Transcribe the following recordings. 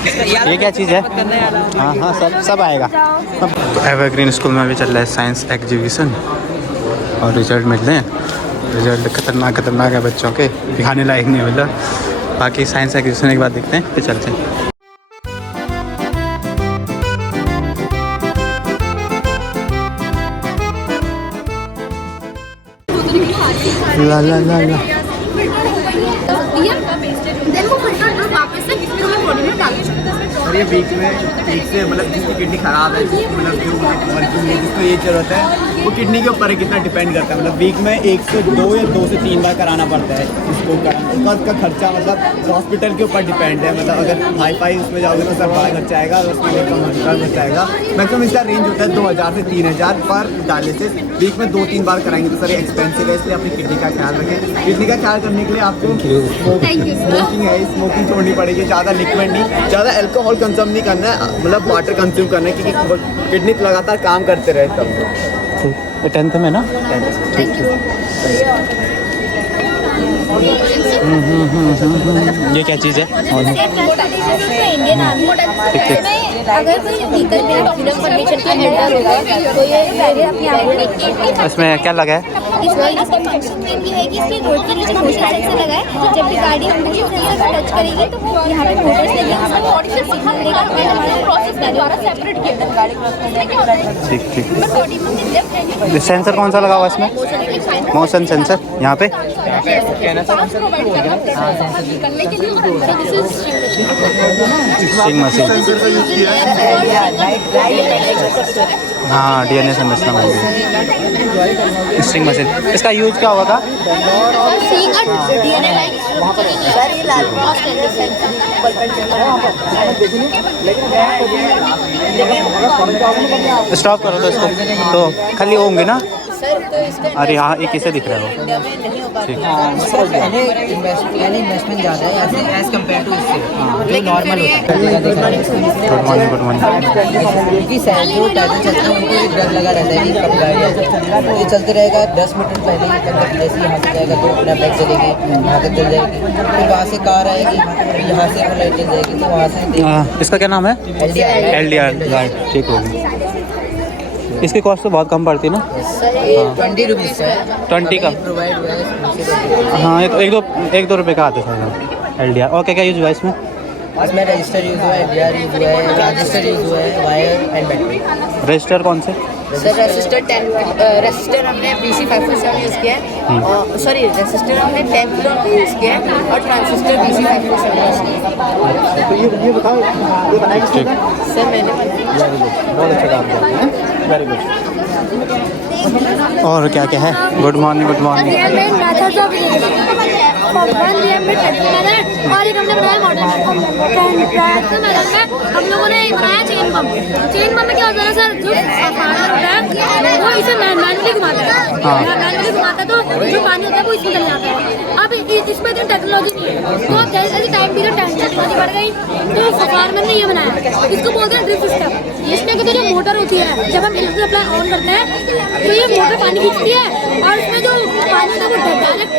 ये क्या चीज़ है? हाँ हाँ सब आएगा। तो एवरग्रीन स्कूल में भी चल रहा है साइंस एग्जीबिशन और रिजल्ट मिल रहे हैं। रिजल्ट खतरनाक है बच्चों के, दिखाने लायक नहीं मिल रहा। बाकी साइंस एग्जीबिशन के बाद देखते हैं, फिर चलते हैं। ला ला ला ला और ये वीक से मतलब जिसकी किडनी खराब है, मतलब जो वर्किंग है, जिसको ये जरूरत है, वो किडनी के ऊपर कितना डिपेंड करता है। मतलब वीक में 1 से 2 या 2 से 3 बार कराना पड़ता है इसको कराना। उसका खर्चा मतलब हॉस्पिटल के ऊपर डिपेंड है। मतलब अगर हाई उसमें जाओगे तो सर बड़ा खर्चा आएगा, और उसमें कम खर्चा आएगा। मैक्सिमम इसका रेंज होता है 2000 से 3000 पर डायलिसिस। वीक में 2-3 बार कराएंगे तो सर एक्सपेंसिव है, इसलिए अपनी किडनी का ख्याल रखें। किडनी का ख्याल करने के लिए आपको स्मोकिंग छोड़नी पड़ेगी, ज़्यादा लिक्विड नहीं, ज़्यादा अल्कोहल कंज्यूम नहीं करना है, मतलब वाटर कंज्यूम करना है, क्योंकि किडनी लगातार काम करते रहे तब। 10th में ना? ये क्या चीज़ है? अगर कोई व्हीकल में डॉक्यूमेंट परमिशन के एंटर होगा तो ये इसमें क्या लगा है? इसमें फंक्शन ये है कि इसमें रोड के नीचे मोशन सेंसर लगा है। जब भी गाड़ी मोशन सेंसर को टच करेगी तो वो यहाँ पे मोटर्स लगे, उसमें ऑडियो सिग्नल देगा और हमारा प्रोसेस द्वारा सेपरेट किया जाएगा गाड़ी क्रॉस करने। ठीक। सेंसर कौन सा लगा हुआ है इसमें? मोशन सेंसर यहाँ पे। String machine. हाँ, DNA समझना मैं। स्ट्रिंग मशीन, इसका यूज क्या होगा? स्टॉप करो तो इसको, तो खाली होंगे ना? अरे हाँ, एक किसे दिख रहा है वो? ठीक। इन्वेस्टमेंट ज़्यादा है एज कम्पेयर टू इससे नॉर्मल होता है। Good morning. क्योंकि जो पैदल चलते हैं उनको डर लगा रहता है कि कब गाड़ी ये चलते रहेगा। 10 मिनट पहले ही जैसे यहाँ से जाएगा तो अपना बाइक चलेगी, वहाँ तक चल जाएगी, फिर वहाँ से कार आएगी, फिर यहाँ से वो लाइट चल जाएगी, तो वहाँ से। इसका क्या नाम है? LDR। ठीक होगी। इसकी कॉस्ट तो बहुत कम पड़ती है ना? 20 रुपीज़ है। 20 का प्रोवाइड हुआ है। हाँ, ये तो 1-2 रुपये का आता है LDR। और क्या इसमें? इसमें रजिस्टर यूज़ हुआ है, LDR यूज़ हुआ है, ट्रांजिस्टर यूज़ हुआ है, वायर एंड बैटरी। रजिस्टर कौन से? सर रजिस्टर हमने BC547 यूज़ किया है, और सॉरी रजिस्टर हमने 10 किलो यूज़ किया है, और ट्रांजिस्टर BC547 यूज़ किया है। तो ये बताओ, ये बनाया किसने था? सर मैंने बहुत अच्छा काम किया, वेरी गुड। और क्या है? Good morning. और एक हमने बनाया मॉडल हम लोगों ने बनाया चेन बम में क्या होता है सर, जो फार्मर होता है वो इसे मैनुअली घुमाता है, तो जो पानी होता है वो इसमें चल जाता है। अब इसमें इतनी टेक्नोलॉजी नहीं है, तो जैसे टाइम पीरियड टेक्नोलॉजी बढ़ गई, तो फार्मर ने ये बनाया, इसको बोलते हैं ड्रिप सिस्टम। इसमें की जो मोटर होती है, जब हम इलेक्ट्रिक सप्लाई ऑन करते हैं तो ये मोटर पानी खींचती है, और इसमें जो पानी होता है वो डायरेक्ट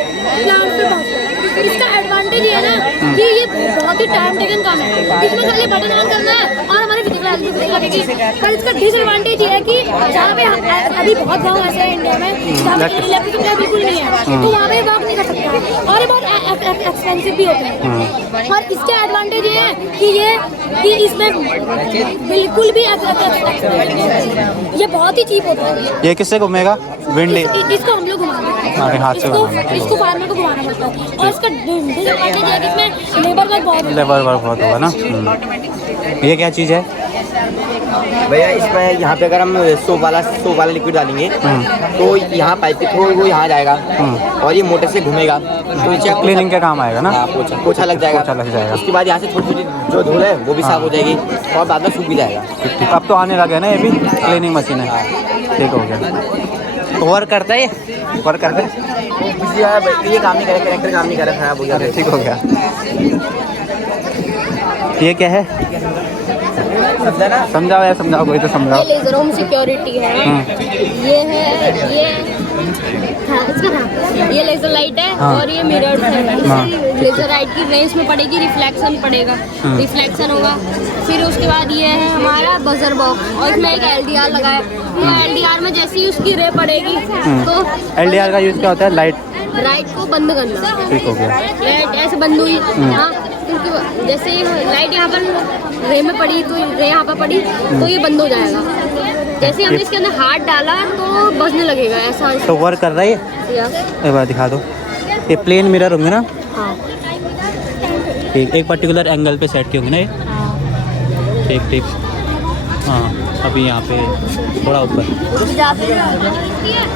प्लांट पे पहुँचता है। इसका एडवांटेज ये है ना कि ये बहुत ही टाइम टेकन काम है, इसमें खाली बटन ऑन करना है और हमारी बिजली लगेगी। पर इसका डिसएडवांटेज ये है कि जहाँ पे अभी बहुत गाँव ऐसे है इंडिया में जहाँ पे इलेक्ट्रिक सप्लाई बिल्कुल नहीं है, तो वहाँ पे वर्क नहीं कर सकता, और ये बहुत एक्सपेंसिव भी होता है। और इसका एडवांटेज ये है कि इसमें बिल्कुल भी ये बहुत ही चीप होता है। ये किससे घूमेगा? विंड। इसको हम लोग घुमाते हैं, हाथ से इसको फार्मर को घुमाना पड़ता है, और इसका डिसएडवांटेज है कि इसमें लेबर वर्क बहुत होगा ना। ये क्या चीज़ है भैया? इसमें यहाँ पे अगर हम सोप वाला लिक्विड डालेंगे तो यहाँ पाइप के थ्रू वो यहाँ जाएगा और ये मोटर से घूमेगा, तो नीचे क्लीनिंग का काम आएगा ना? पोछा लग जाएगा। उसके बाद यहाँ से छोटी छोटी जो धूल है वो भी साफ हो जाएगी, और बाद में सूख भी जाएगा। अब तो आने लगा है ना ये भी क्लीनिंग मशीन है। ठीक हो गया। तो वर्क करता है ये काम नहीं करे, कनेक्टर काम नहीं करे, खराब हो गया। ठीक हो गया। ये क्या है? समझाओ यार, समझाओ, कोई तो समझाओ। लेजर होम सिक्योरिटी है, ये है, ये हाँ, इसका हाँ, ये लेजर लाइट है हाँ। और ये मिरर है। हाँ। लेजर लाइट की रेंज में पड़ेगी, रिफ्लेक्शन पड़ेगा, रिफ्लेक्शन होगा। फिर उसके बाद ये है हमारा बजर बॉक्स और इसमें एक LDR लगा है। तो LDR में जैसे ही उसकी रे पड़ेगी तो LDR का यूज़ क्या होता है? लाइट लाइट को बंद करना। ठीक हो गया। लाइट ऐसे बंद हुई, हाँ, क्योंकि जैसे लाइट यहाँ पर रे में पड़ी तो रे यहाँ पर पड़ी तो ये बंद हो जाएगा। जैसे हमने इसके अंदर हाथ डाला तो बजने लगेगा ऐसा। तो वर्क कर रहा है ये? एक बार दिखा दो। ये प्लेन मिरर होंगे ना? हाँ। एक पर्टिकुलर एंगल पे सेट किए होंगे ना ये? ठीक ठीक। हाँ, अभी यहाँ पे थोड़ा ऊपर।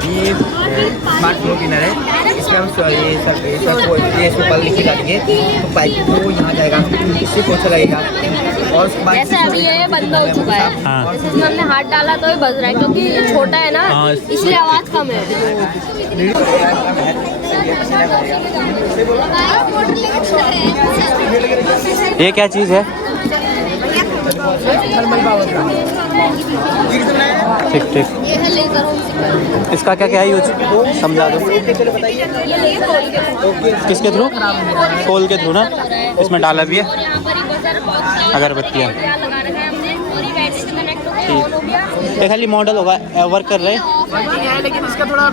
ये स्मार्ट फ्लो क्लीनर है। इसमें हम ये इसमें पल लिख के डालेंगे तो पाइप वो यहाँ जाएगा, इससे पोछा लगेगा। और उसके बाद जैसे अभी ये बंद हो चुका है, हाँ। इसमें हमने हाथ डाला तो ये बज रहा है क्योंकि ये छोटा है ना, हाँ। इसलिए आवाज़ कम है। ये क्या चीज़ है? ठीक ठीक। ये है लेजर होम। इसका क्या क्या है यूज? समझा दो। ये लेजर किसके थ्रू? खोल के थ्रू ना? इसमें डाला भी है और यहाँ पर ही बजर बॉक्स अगरबत्तियाँ। लगा रखा है हमने और ये बैटरी से कनेक्ट हो गया, ऑन हो गया। ये खाली मॉडल होगा, वर्क कर रहे हैं? वर्किंग है लेकिन इसका थोड़ा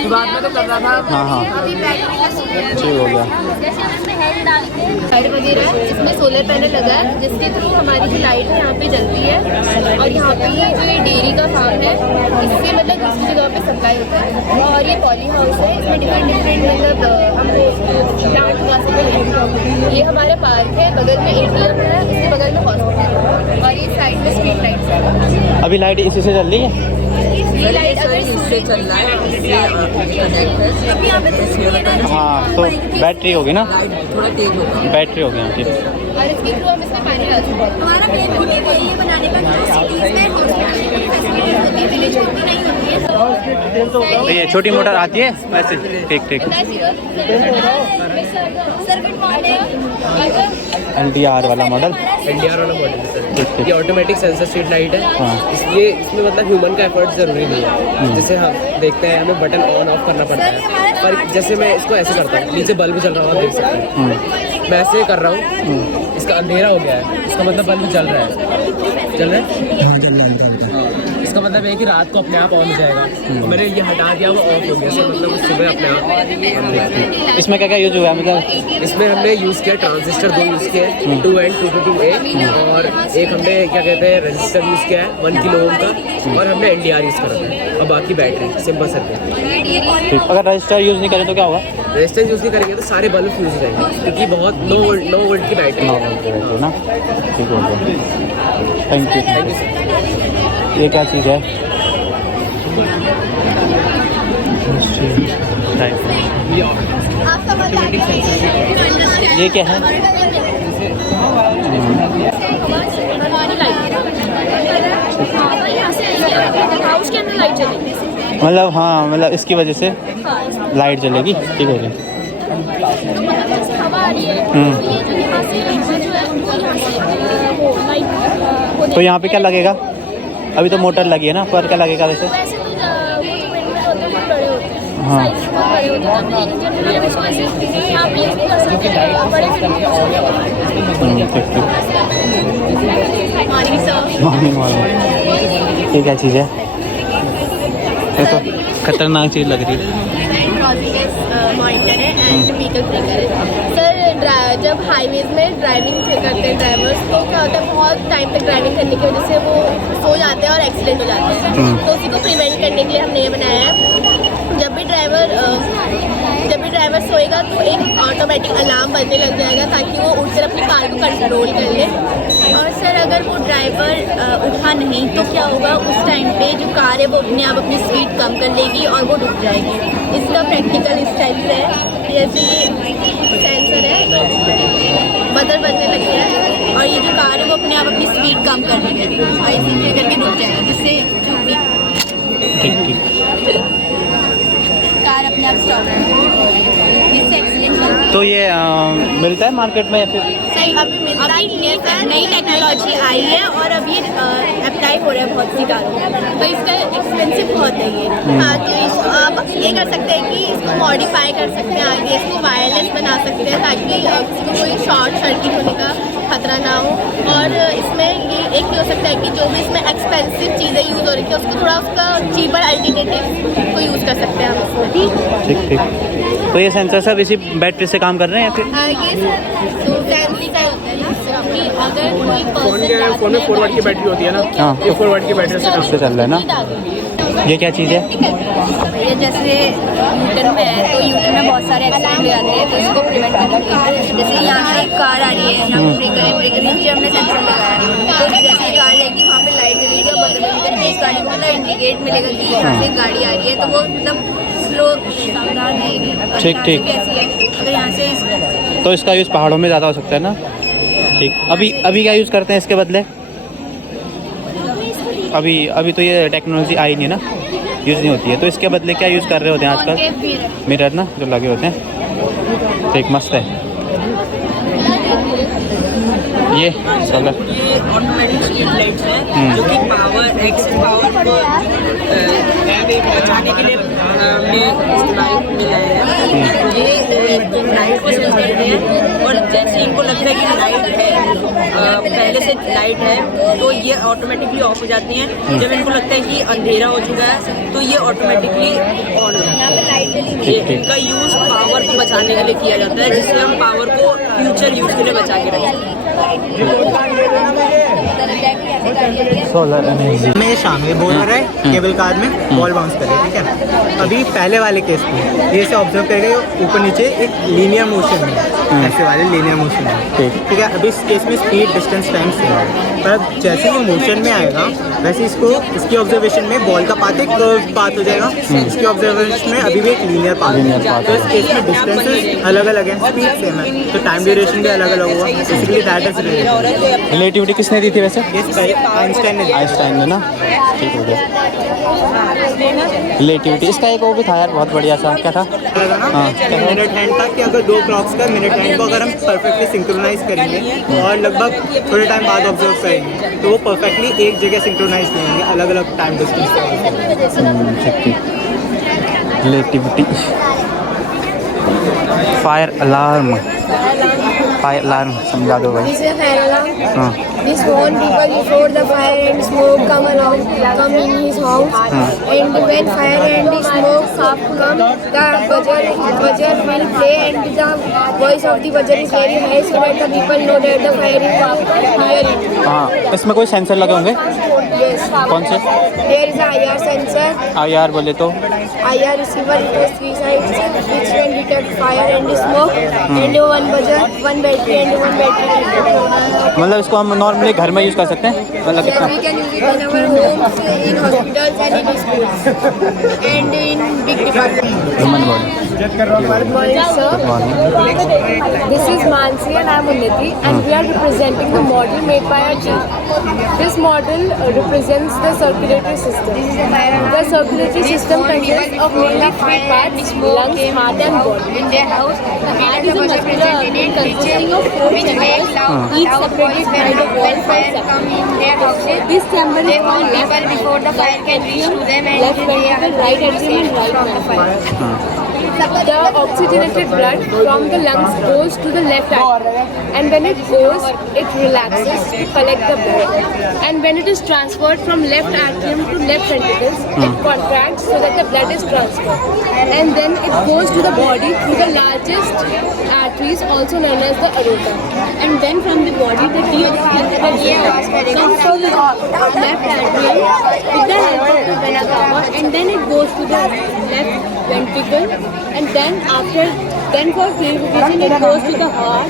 शुरुआत में तो कर रहा था। हाँ हाँ, अभी बैटरी का ठीक हो गया। जैसे हम इसमें हेड डाल के लाइट वगैरह है, इसमें सोलर पैनल लगा है जिसके थ्रू हमारी जो लाइट है यहाँ पे जलती है। और यहाँ पे ये जो ये डेयरी का फार्म है इससे मतलब दूसरी जगह पे सप्लाई होता है। और ये पॉली हाउस है, इसमें डिफरेंट मतलब हम प्लांट उगा सकते हैं। ये हमारा पार्क है, बगल में ATM है, इसके बगल में हॉस्पिटल है और ये साइड में स्ट्रीट लाइट है। अभी लाइट इसी से चल रही है? ये लाइट अगर इससे चल रहा है हाँ, तो बैटरी होगी ना? बैटरी होगी, हाँ ठीक। और इसके थ्रू हम इसमें पानी डाल सकते हैं। हमारा मेन मोटिव यही है बनाने का कि सिटीज में हॉस्पिटल की फैसिलिटीज होती है, विलेज होती नहीं होती है। तो ये छोटी मोटर आती है वैसे? ठीक ठीक। Sir good morning. LDR वाला मॉडल? NDR वाला मॉडल है सर। ठीक ठीक। ये ऑटोमेटिक सेंसर स्ट्रीट लाइट है। हाँ। इसलिए इसमें मतलब ह्यूमन का एफर्ट ज़रूरी नहीं है। जैसे हम देखते हैं हमें बटन ऑन ऑफ करना पड़ता है, पर जैसे मैं इसको ऐसे करता हूँ, नीचे बल्ब जल रहा है, आप देख सकते हैं। मैं ऐसे कर रहा हूँ, इसका अंधेरा हो गया है, इसका मतलब बल्ब जल रहा है। जल रहा है? इसका मतलब है कि रात को अपने आप ऑन हो जाएगा। मैंने ये हटा दिया, वो ऑफ हो गया। इसका मतलब सुबह अपने आप। इसमें क्या क्या यूज हुआ है? मतलब इसमें हमने यूज़ किया ट्रांजिस्टर 2 यूज़ किया है, 2N222A, और एक हमने क्या कहते हैं रजिस्टर यूज़ किया है 1 किलो ओम का, और हमने NDR यूज़ करा है, और बाकी बैटरी सिंपल सर्किट। ठीक। अगर रजिस्टर यूज़ नहीं करें तो क्या होगा? रेजिस्टेंस यूज़ नहीं करेंगे तो सारे बल्ब फ्यूज हो जाएंगे, क्योंकि बहुत 9 वोल्ट की बैटरी है। ना? ठीक हो गया। Thank you. ये क्या चीज़ है? ये क्या है? हाउस के अंदर लाइट चलेगी। मतलब हाँ, मतलब इसकी वजह से लाइट जलेगी। ठीक हो गया। हवा आ रही है तो ये जो यहाँ से जो है वो यहाँ से वो लाइट तो यहाँ पे क्या लगेगा? अभी तो मोटर लगी है ना, पर क्या लगेगा वैसे? वैसे तो वो जो विंडो होते हैं बहुत बड़े होते हैं, हाँ। साइज बहुत बड़े होते हैं। अपने इंजन में हम इसको ऐसे यहाँ पे यूज़ कर सकते हैं, बड़े विंडो ठीक ठीक। मॉर्निंग वाला ये क्या चीज़ है? ये तो खतरनाक चीज़ लग रही है। मॉनिटर है एंड व्हीकल ब्रेकर है। सर जब हाईवेज में ड्राइविंग करते हैं ड्राइवर्स, तो क्या होता है बहुत टाइम तक ड्राइविंग करने की वजह से वो सो जाते हैं और एक्सीडेंट हो जाते हैं। तो उसी को प्रिवेंट करने के लिए हमने ये बनाया है। जब भी ड्राइवर सोएगा तो एक ऑटोमेटिक अलार्म बजने लग जाएगा ताकि वो उठकर अपनी कार को कंट्रोल कर ले। और सर अगर वो ड्राइवर उठा नहीं तो क्या होगा, उस टाइम पे जो कार है वो अपने आप अपनी स्पीड कम कर लेगी और वो रुक जाएगी। इसका प्रैक्टिकल इस टाइप से है, जैसे ये सेंसर है, बदल बजने लग गया है और ये जो कार है वो अपने आप अपनी स्पीड कम कर लेगी और इसी करके रुक जाएगा, जिससे जो भी कार अपने आप स्टॉप हो जाएगी, जिससे एक्सीडेंट। तो ये मिलता है मार्केट में या फिर? अभी नई टेक्नोलॉजी आई है और अब ये अप्लाई हो रहा है बहुत सी कारों में, तो इसका एक्सपेंसिव बहुत है ये। हाँ, तो इसको आप ये कर सकते हैं कि इसको मॉडिफाई कर सकते हैं, आगे इसको वायरलेस बना सकते हैं ताकि किसी को कोई शॉर्ट सर्किट होने का खतरा ना हो। और इसमें ये एक भी हो सकता है कि जो भी इसमें एक्सपेंसिव चीज़ें यूज़ हो रही है उसको थोड़ा उसका चीपर अल्टरनेटिव को यूज़ कर सकते हैं हम इसको। ठीक ठीक। तो ये सेंसर सब इसी बैटरी से काम कर रहे हैं या फिर? ये सर तो फैमिली का होता है ना कि अगर कोई पर्सन फोन में 4 वाट की बैटरी होती है ना, हाँ। ये 4 वाट की बैटरी से उससे चल रहा है ना। ये क्या चीज़ है? ये जैसे यूटर्न में है तो यूटर्न में बहुत सारे एक्सीडेंट हो जाते हैं, तो इसको प्रिवेंट करने के लिए जैसे यहाँ से एक कार आ रही है, यहाँ पे ब्रेकर नीचे हमने सेंसर लगाया है, तो जैसे कार जाएगी वहाँ पे लाइट जलेगी और बंद लगेगी, इस गाड़ी को मतलब इंडिकेट मिलेगा कि यहाँ से गाड़ी आ रही है, तो वो मतलब स्लो सावधान रहेगी। ठीक ठीक। कैसी है अगर यहाँ से तो इसका यूज़ पहाड़ों में ज़्यादा हो सकता है ना। ठीक। अभी क्या यूज़ करते हैं इसके बदले? अभी तो ये टेक्नोलॉजी आई नहीं है ना, यूज़ नहीं होती है, तो इसके बदले क्या यूज़ कर रहे होते हैं आजकल? मिरर ना जो लगे होते हैं। ठीक, मस्त है ये सोलर। ये ऑटोमेटिक स्ट्रीट लाइट्स हैं जो कि पावर एक्सेस पावर को बचाने के लिए हमने इस्तेमाल में लाए हैं। ये लाइट को सेंस करते हैं और जैसे इनको लगता है कि लाइट है, पहले से लाइट है, तो ये ऑटोमेटिकली ऑफ हो जाती हैं। जब इनको लगता है कि अंधेरा हो चुका है तो ये ऑटोमेटिकली ऑन हो जाती है। इनका यूज़ पावर को बचाने के लिए किया जाता है, जिससे हम पावर को फ्यूचर यूज़ के लिए बचा के रखें। सोलर एनर्जी में शामिल बोल रहा है केबल कार में बॉल बाउंस करे, ठीक है। अभी पहले वाले केस में ये से ऑब्जर्व करेगा ऊपर नीचे एक लीनियर मोशन है, ऐसे वाले लीनियर मोशन है, ठीक है। अभी इस केस में स्पीड डिस्टेंस टाइम से है, पर जैसे ये मोशन में आएगा वैसे इसकी ऑब्जर्वेशन में बॉल का पाथ एक कर्व पाथ हो जाएगा, इसकी ऑब्जर्वेशन में अभी भी एक लीनियर पाथ है। तो इस केस में डिस्टेंसेस अलग अलग हैं, स्पीड सेम है, तो टाइम ड्यूरेशन भी अलग अलग हुआ। बेसिकली दैट इज रिलेटिविटी किसने दी थी वैसे? आइंस्टाइन ने ना। ठीक हो गया। रिलेटिविटी इसका एक वो भी था यार, बहुत बढ़िया सा। क्या था? हाँ, मिनट हैंड था कि अगर 2 क्लॉक्स का मिनट हैंड को अगर हम परफेक्टली सिंक्रोनाइज करेंगे और लगभग थोड़े टाइम बाद ऑब्जर्व करेंगे तो वो परफेक्टली एक जगह सिंक्रोनाइज करेंगे अलग अलग टाइम डिस्टेंस। ठीक। रिलेटिविटी। फायर अलार्म समझा दो भाई। This is a fire alarm. हाँ। This warn people before the fire and smoke come in his house. And when fire and smoke come, the buzzer will play and the voice of the buzzer is very high so that the people know that the fire is near it. हाँ, इसमें कोई sensor लगे होंगे? Yes. कौन से? There is a IR sensor. IR बोले तो? IR receiver, it has 3 sides which can detect fire and smoke. And one buzzer, one battery and one battery. मतलब इसको हम नॉर्मली घर में यूज़ कर सकते हैं? मतलब Yes, we can use it in our homes, in hospitals and in schools and in big departments. Human body. Good morning, sir. This is Mansi and I am Unnati and we are representing the model made by our team. This model represents the circulatory system. The circulatory system consists of mainly 3 parts: lungs, heart and body. The heart is a muscular organ consisting of 4 chambers, each separated by the wall from septum. This chamber is called left atrium, left ventricle, right atrium and right ventricle. The oxygenated blood from the lungs goes to the left atrium, and when it goes, it relaxes to collect the blood. And when it is transferred from left atrium to left ventricles, it contracts so that the blood is transferred. And then it goes to the body through the largest arteries, also known as the aorta. And then from the body, the deep comes from the left atrium with the help of the vena cava, and then it goes to the left ventricle, and then for purification it goes to the heart,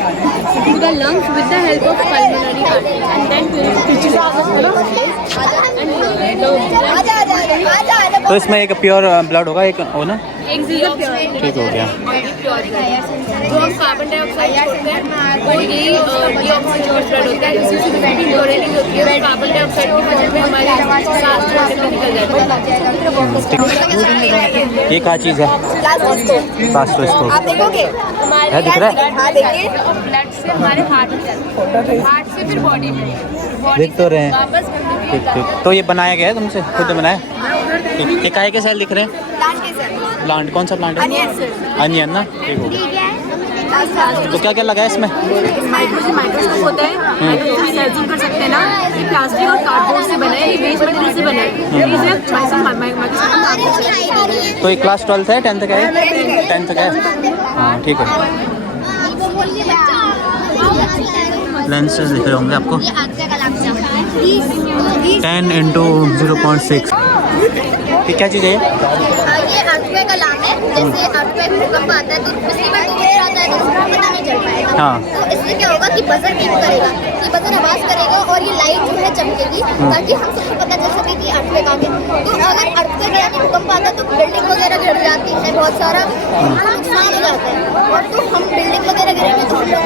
to the lungs with the help of pulmonary arteries, and then purification takes place. And तो इसमें एक pure blood होगा, एक हो ना? एक ठीक हो गया। जो हम कार्बन डाइऑक्साइड छोड़ते हैं वो ये ऑक्सीजन में स्प्रेड होता है, इसी से क्लोरीनिंग होती है, कार्बन डाइऑक्साइड की वजह से हमारे सांस निकल जाता है। ये क्या चीज़ है? प्लास्टोस्कोप आप देखोगे है, दिख रहा है? हाँ देखिए, ब्लड से हमारे हार्ट में जाता है, हार्ट से फिर बॉडी में, देख तो रहे हैं। वापस ठीक ठीक। तो ये बनाया गया है तुमसे, खुद बनाया? ठीक। ये काहे के सेल दिख रहे हैं? प्लांट, कौन सा प्लांट है? अनियन ना, ठीक हो गया। तो क्या क्या लगा है इसमें? माइक्रोस्कोप होता है, माइक्रोस्कोप से जूम कर सकते हैं ना, ये प्लास्टिक और कार्डबोर्ड से बना है, ये वेस्ट मटेरियल से बना है। तो ये क्लास 12th है, 10th का है? 10th का है, हाँ ठीक है। लेंसेज दिख रहे होंगे आपको, 10x0.6। ये क्या चीज़ है? ये अर्थक्वेक अलार्म है। जैसे अर्थक्वेक भूकंप आता है तो पिछली बार तो गिर जाता है तो उसको पता नहीं चल पाएगा। हाँ। तो इससे क्या होगा कि बजर बीप करेगा, ये बजर आवाज करेगा और ये लाइट जो है चमकेगी ताकि हम सबको पता चल सके कि अर्थक्वेक आ गया। तो अगर अर्थक्वेक यानी भूकंप आता है तो बिल्डिंग वगैरह गिर जाती है, बहुत सारा नुकसान हो जाता है। और तो हम बिल्डिंग वगैरह गिरेंगे तो हम लोग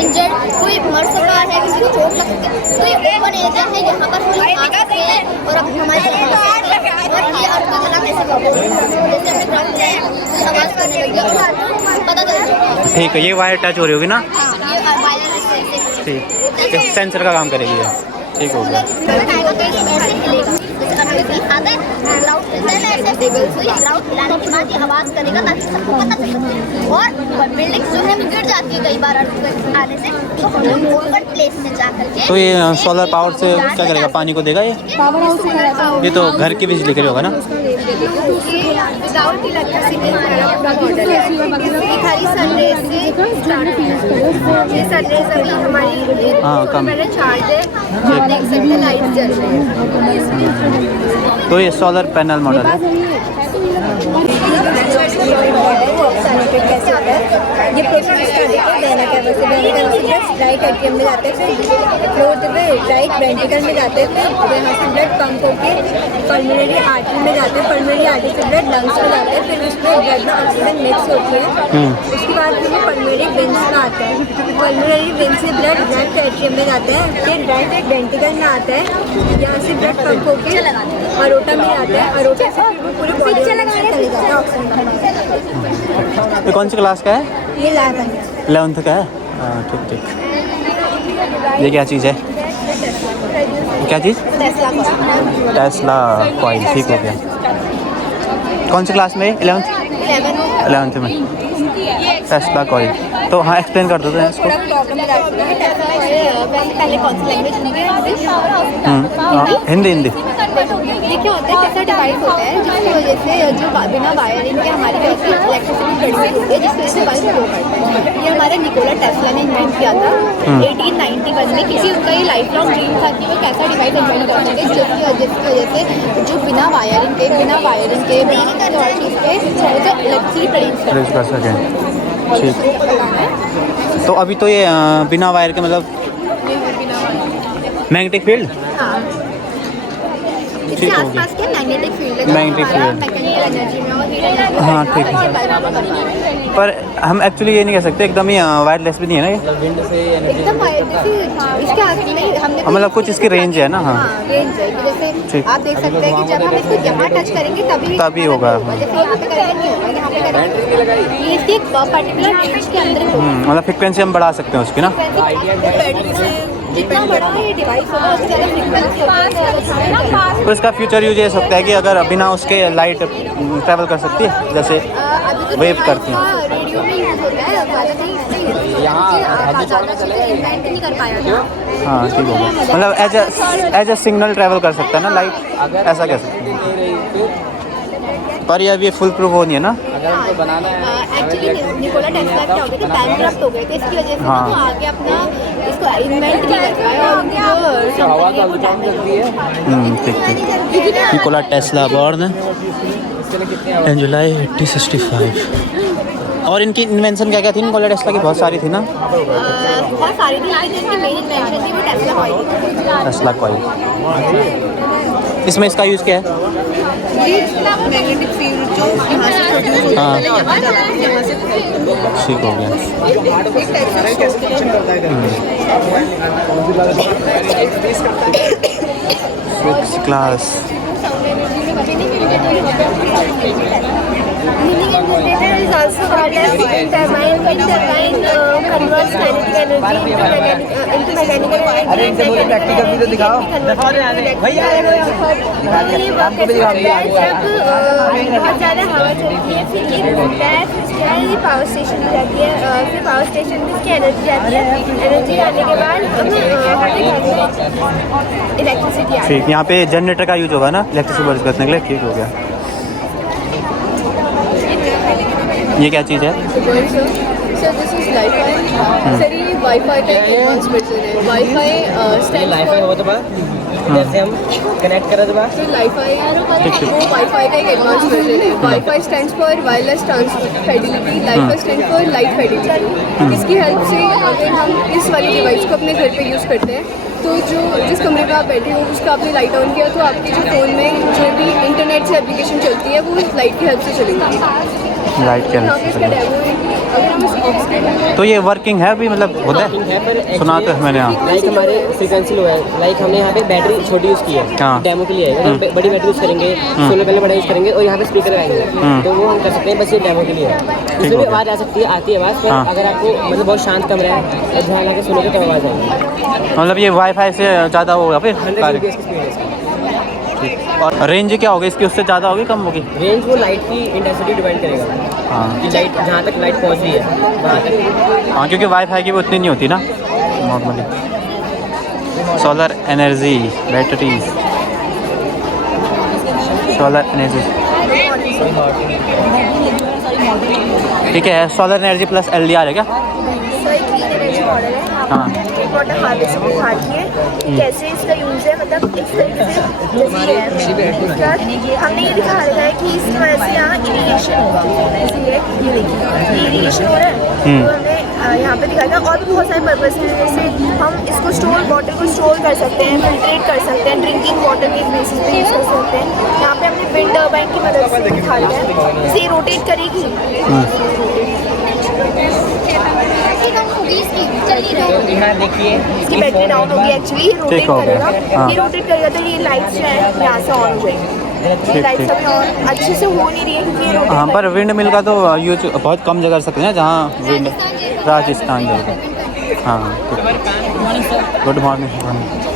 इंजर्ड, कोई मर सकता है, किसी को चोट लग सकती है। तो ये ओपन एरिया है, यहाँ पर हम लोग आ सकते हैं और अब हमारे और ये अर्थक्वेक अलार्म ऐसे जैसे हमने ग्राउंड पे आवाज करने लगी और पता चल जाएगा। ठीक है, ये वायर टच हो रही होगी ना? हाँ, ये वायरलेस से ठीक, सेंसर का काम करेगी ये, ठीक हो गया। आएगा तो ये ऐसे हिलेगा, जैसे अर्थक्वेक आता है लाउड हिलता है ना ऐसे, तो ये लाउड हिलाने के बाद ये आवाज करेगा ताकि सबको पता चल सके। और बिल्डिंग्स जो है वो गिर जाती है कई बार अर्थक्वेक आने से, तो हम लोग ओपन प्लेस में जा करके। तो ये सोलर पावर से क्या करेगा? पानी को देगा ये? ये तो घर की बिजली के लिए होगा ना? विदाउट इलेक्ट्रिसिटी खाली सनरेज से स्टार्ट होता है। ये सनरेज अभी हमारी हाँ, कम। मैंने चार्ज है, आप देख सकते हैं लाइट जल रही है। तो ये सोलर पैनल मॉडल है। ये प्रोसेस स्टार्ट है देना कैमरे से राइट एटीएम में जाते हैं, फिर फ्लोर पे राइट वेंटिकल में जाते हैं, फिर यहाँ से ब्लड पंप होके पल्मोनरी आर्टरी में जाते हैं, पल्मोनरी आर्टरी से ब्लड लंग्स में जाते हैं, फिर उसमें ब्लड में ऑक्सीजन मिक्स होती है। उसके बाद फिर वो पल्मोनरी वेंस में आता है, पल्मोनरी वेंस से ब्लड लेफ्ट एटीएम में जाते हैं, फिर राइट वेंटिकल में आता है, यहाँ से ब्लड पंप होके अरोटा में आता है, अरोटा से फिर वो पूरे बॉडी चले जाता है ऑक्सीजन। ये कौन सी क्लास का है? ये 11th का है, हाँ ठीक ठीक। ये क्या चीज़ है? क्या चीज़? टेस्ला कॉइल, ठीक हो गया। कौन सी क्लास में? 11th में टेस्ला कॉइल। तो हाँ, एक्सप्लेन कर दो तो इसको। पहले कौन सी लैंग्वेज? हिंदी हिंदी। ये क्या होता है, कैसा डिवाइस होता है जिसकी वजह से जो बिना वायरिंग के हमारी इलेक्ट्रिसिटी प्रोड्यूस होती है, जिसकी वजह से वायर फ्लो करता है। ये हमारा निकोला टेस्ला ने इन्वेंट किया था 1891 में, क्योंकि उनका ये लाइफ लॉन्ग ड्रीम था कि वो कैसा डिवाइस इन्वेंट कर सके जिसकी वजह से जो बिना वायरिंग के बिना इलेक्ट्रिसिटी प्रोड्यूस कर सकें। ठीक। तो अभी तो ये बिना वायर के मतलब मैग्नेटिक फील्ड? हाँ, इसके आसपास के मैग्नेटिक फील्ड है, मैग्नेटिक फील्ड, मैकेनिकल एनर्जी में और हीट एनर्जी में। हाँ ठीक है। पर हम एक्चुअली ये नहीं कह सकते एकदम ही वायरलेस भी नहीं है ना ये? एकदम वायरलेस इसके आगे नहीं, हमने मतलब कुछ इसकी रेंज है ना? हाँ, रेंज है। जैसे आप देख सकते हैं कि जब हम इसको यहाँ टच करेंगे तभी होगा। जैसे यहाँ पे करेंगे नहीं होगा, यहाँ पे करेंगे ये इसकी एक पर्टिकुलर रेंज के अंदर होगा। मतलब फ्रिक्वेंसी हम बढ़ा सकते हैं उसकी ना? जितना बड़ा ये डिवाइस होगा उससे ज़्यादा फ्रिक्वेंसी होगी। तो इसका फ्यूचर यूज ये सकता है कि अगर बिना उसके लाइट ट्रैवल कर सकती है, जैसे वेव करती है। रेडियो में यूज होता है, ज़्यादा नहीं नहीं कर पाया था। हाँ ठीक होगा, मतलब एज ए सिग्नल ट्रैवल कर सकता है ना लाइट, ऐसा कह सकते हैं। पर ये अभी फुल प्रूफ हो नहीं है ना? एक्चुअली निकोला टेस्ला क्या हो गए थे, बैंकक्रप्ट हो गए थे, इसकी वजह से ना वो आगे अपना इसको इन्वेंट नहीं कर पाया और उनकी जो कंपनी है वो डैमेज हो गई। ठीक ठीक। निकोला टेस्ला बॉर्न 10 जुलाई 1865। और इनकी इन्वेंशन क्या क्या थी निकोला टेस्ला की? बहुत सारी थी ना? बहुत सारी थी, लेकिन इनकी मेन इन्वेंशन थी वो टेस्ला कॉइल। Tesla coil. इसमें इसका यूज़ क्या है? मैग्नेटिक फील्ड जो यहाँ से प्रोड्यूस होती हाँ। है, यहाँ जाती है, यहाँ से ठीक हो गया। एक टाइप से स्टोव के लिए 6th class. There is also called as wind turbine. Wind turbine converts kinetic energy into mechanical energy. अरे इनसे बोलो प्रैक्टिकल भी तो दिखाओ। ये वर्क करता है जब बहुत ज़्यादा हवा चलती है, फिर ये घूमता है, फिर क्या है, ये पावर स्टेशन में जाती है, फिर पावर स्टेशन में इसकी एनर्जी आती है, एनर्जी आने के बाद हमें इलेक्ट्रिसिटी आती है। ठीक, यहाँ पे जनरेटर का यूज होगा ना इलेक्ट्रिसिटी वर्क करने के लिए। ठीक हो गया। ये क्या चीज़ है? Sir this is wifi. Sir ये वाईफाई का एक एडवांस वर्जन है। वाईफाई स्टैंड वाईफाई हो तो बा जैसे हम कनेक्ट करें तो बा तो वाईफाई वो वाईफाई का एक एडवांस वर्जन है। Wifi stands for wireless transfidelity, lifi stand for light fidelity. इसकी हेल्प से अगर हम इस वाली डिवाइस को अपने घर पे यूज़ करते हैं तो जो जिस कमरे में आप बैठे हो उसका आपने लाइट ऑन किया तो आपके जो फ़ोन में जो भी इंटरनेट से एप्लीकेशन चलती है वो लाइट की हेल्प से चलेगी। लाइट के यहाँ पे इसका डेमो है। अगर हम इस ऑफ स्क्रीन तो ये वर्किंग है अभी, मतलब होता है? सुना तो है मैंने। यहाँ लाइक हमारे फ्रीक्वेंसी लो है, लाइक हमने यहाँ पे बैटरी छोटी यूज़ की है हाँ। डेमो के लिए है। बड़ी बैटरी यूज़ करेंगे, सोलर पैनल बड़ा यूज़ करेंगे और यहाँ पे स्पीकर लगाएंगे तो वो हम कर सकते हैं। बस ये डेमो के लिए है। इसमें भी आवाज़ आ सकती है, आती है आवाज़, पर हाँ। अगर आपको मतलब बहुत शांत कमरा है और ध्यान लगा के सुनोगे तो आवाज़ आएगी। मतलब ये वाईफाई से ज़्यादा होगा फिर 100 कार्य? Mbps की स्पीड है इसकी। ठीक। और रेंज क्या होगी इसकी, उससे ज़्यादा होगी कम होगी? रेंज वो लाइट की इंटेंसिटी डिपेंड करेगा हाँ कि लाइट जहाँ तक लाइट पहुँच रही है वहाँ तक। हाँ, क्योंकि वाईफाई की वो उतनी नहीं होती ना normally. Solar energy, batteries, solar energy. ठीक है, सोलर एनर्जी प्लस LDR है क्या? सो एक क्लीन एनर्जी मॉडल है। हाँ। एक वाटर हार्वेस्ट दिखाती है कैसे इसका यूज़ है, मतलब इस तरीके से जैसे ये है। हमने ये दिखा रखा है कि इसकी वजह से यहाँ इरिगेशन होगा, इसलिए ये देखिए इरिगेशन हो रहा है। तो हमें यहाँ पे दिखाएगा और भी बहुत सारे पर्पज़ हैं, जैसे हम इसको स्टोर वाटर को स्टोर कर सकते हैं, फिल्ट्रेट कर सकते हैं, ड्रिंकिंग वाटर के बेसिस पे यूज़ कर सकते हैं। यहाँ पे हमने विंड टर्बाइन की मदद से दिखा रखा है, जैसे ये रोटेट करेगी यहाँ देखिए इसकी बैटरी डाउन होगी, एक्चुअली रोटेट ठीक हो गया। करेगा। हाँ। ये रोटेट करेगा तो ये लाइट्स जो है यहाँ से ऑन हो जाएंगी। ये लाइट्स अभी ऑन अच्छे से हो नहीं रही है क्योंकि ये रोटेट हाँ, पर विंड मिल का तो यूज बहुत कम जगह कर सकते हैं जहाँ विंड। राजस्थान जगह। हाँ, गुड मॉर्निंग।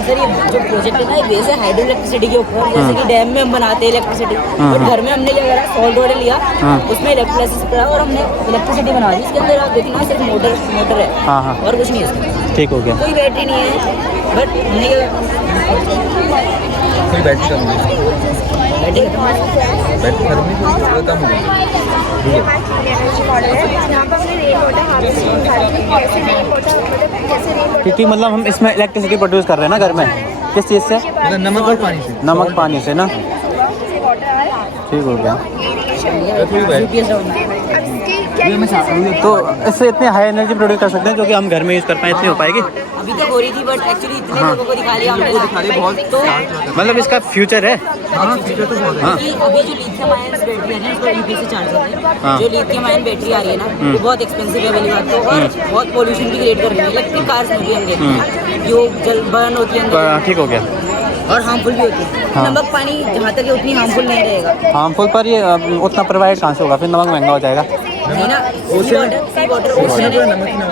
सर ये जो प्रोजेक्ट है ना ये बेस है हाइड्रो इलेक्ट्रिसिटी के ऊपर। जैसे कि डैम में हम बनाते हैं इलेक्ट्रिसिटी, और घर में हमने क्या करा, सॉल्ट वाटर लिया, उसमें इलेक्ट्रिसिटी पड़ा और हमने इलेक्ट्रिसिटी बना दी। इसके अंदर आप देखना सिर्फ मोटर है हाँ हाँ, और कुछ नहीं है इसमें, ठीक हो गया। कोई बैटरी नहीं है। बट हमने कोई बैटरी कम नहीं, बैटरी बैटरी कम हो गई। एनर्जी मॉडल है। यहाँ पर हमने रेन वाटर हार्वेस्टिंग दिखाई है, कैसे रेन वाटर मतलब जैसे रेन वाटर क्योंकि मतलब हम इसमें इलेक्ट्रिसिटी प्रोड्यूस कर रहे हैं ना घर में, किस चीज़ से? मतलब नमक और पानी से। नमक पानी से ना। ठीक हो गया। तो इससे इतने हाई एनर्जी प्रोड्यूस कर सकते हैं जो कि हम घर में यूज़ कर पाए, इतनी हो पाएगी? अभी तक हो रही थी बट एक्चुअली इतने लोगों को दिखा लिया हमने, दिखा रही बहुत। तो मतलब इसका फ्यूचर है। हाँ, फ्यूचर तो बहुत है। हाँ। अभी जो लिथियम आयन बैटरी है ना उसको यूपी से चार्ज करते हैं। हाँ। जो लिथियम आयन बैटरी आ रही है ना वो बहुत एक्सपेंसिव है वाली बात, तो और बहुत पोल्यूशन भी क्रिएट कर रही है। इलेक्ट्रिक कार्स में भी हम देखते हैं जो जल बर्न होती है अंदर, ठीक हो गया। और हार्मफुल भी होती है। हाँ। नमक पानी जहाँ तक है उतनी हार्मफुल नहीं रहेगा। हार्मफुल पर ये उतना प्रोवाइड कहाँ से होगा, फिर नमक महंगा हो जाएगा। नहीं ना, सी वाटर ओशन है।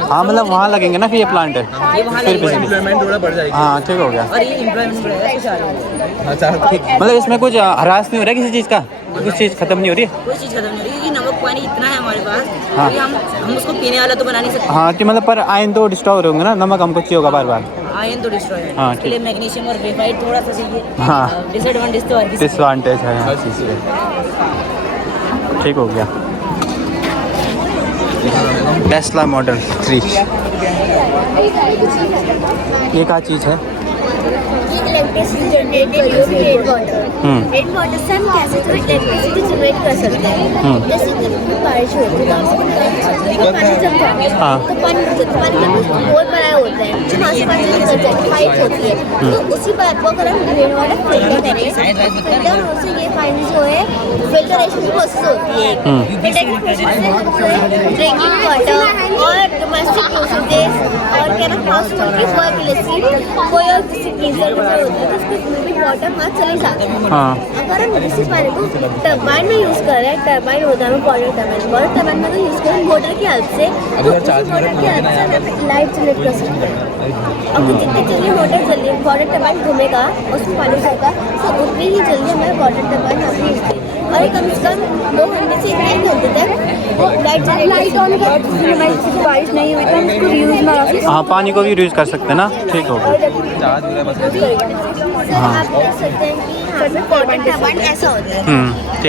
हाँ, मतलब वहाँ लगेंगे ना फिर ये प्लांट है, ये वहाँ फिर लगेगा। एम्प्लॉयमेंट थोड़ा बढ़ जाएगी। हाँ, ठीक हो गया। और ये एम्प्लॉयमेंट बढ़ेगा कुछ आ रहा है। हाँ, चार ठीक, मतलब इसमें कुछ हरास नहीं हो रहा है किसी चीज़ का, कुछ चीज़ खत्म नहीं हो रही है? कोई चीज़ खत्म नहीं हो रही क्योंकि नमक पानी इतना है हमारे पास। हाँ। कि हम उसको पीने वाला तो बना नहीं सकते। हाँ, कि मतलब पर आयन तो डिस्ट्रॉय होंगे ना, नमक हमको चाहिए होगा बार बार। आयन तो डिस्ट्रॉय है, हाँ, इसके लिए मैग्नीशियम और ग्रेफाइट थोड़ा सा चाहिए। हाँ। डिसएडवांटेज तो हर किसी डिसवांटेज है हर चीज़ पे। ठीक हो गया। टेस्ला मॉडल 3 ये क्या चीज़ है? ये इलेक्ट्रिसिटी जनरेट कर रही है रेन वाटर। रेन वाटर से हम कैसे तो इलेक्ट्रिसिटी जनरेट कर सकते हैं। जैसे कि बारिश होती है तो पानी जम जाता है तो पानी बहुत बड़ा होता है जो वहाँ से पानी निकल जाता है, पाइप होती है। तो उसी पाइप को अगर हम रेन वाटर फिल्टर करें, फिल्टर से ये पानी जो है फिल्टरेशन की प्रोसेस होती है। फिल्टरेशन प्रोसेस से हम जो है ड्रिंकिंग वाटर और डोमेस्टिक यूसेजेस और क्या ना हाउस होल्ड की वर्क लिस्ट कोई और किसी गीजर वगैरह होता है तो उसको भी वाटर वहाँ चले जाते हैं। अगर हम इसी पानी को टरबाइन में यूज़ कर रहे हैं, टरबाइन होता है वाटर टरबाइन में तो यूज़ करें मोटर की हेल्प से, तो मोटर की हेल्प से हम लाइट जनरेट कर सकते हैं। और जितनी जल्दी मोटर जल्दी वाटर टरबाइन घूमेगा उसमें पानी जाएगा तो उतनी ही जल्दी हमें वाटर टरबाइन अपनी यूज़ करें। और कम से कम 2 घंटे से 1 घंटे तक वो लाइट ऑन कर हमारी बारिश नहीं हुई तो हम उसको यूज़ में रख सकते। हाँ, पानी को भी यूज़ कर सकते हैं ना, ठीक हो गया। आप देख सकते हैं कि यहाँ पे वाटर टरबाइन ऐसा होता है।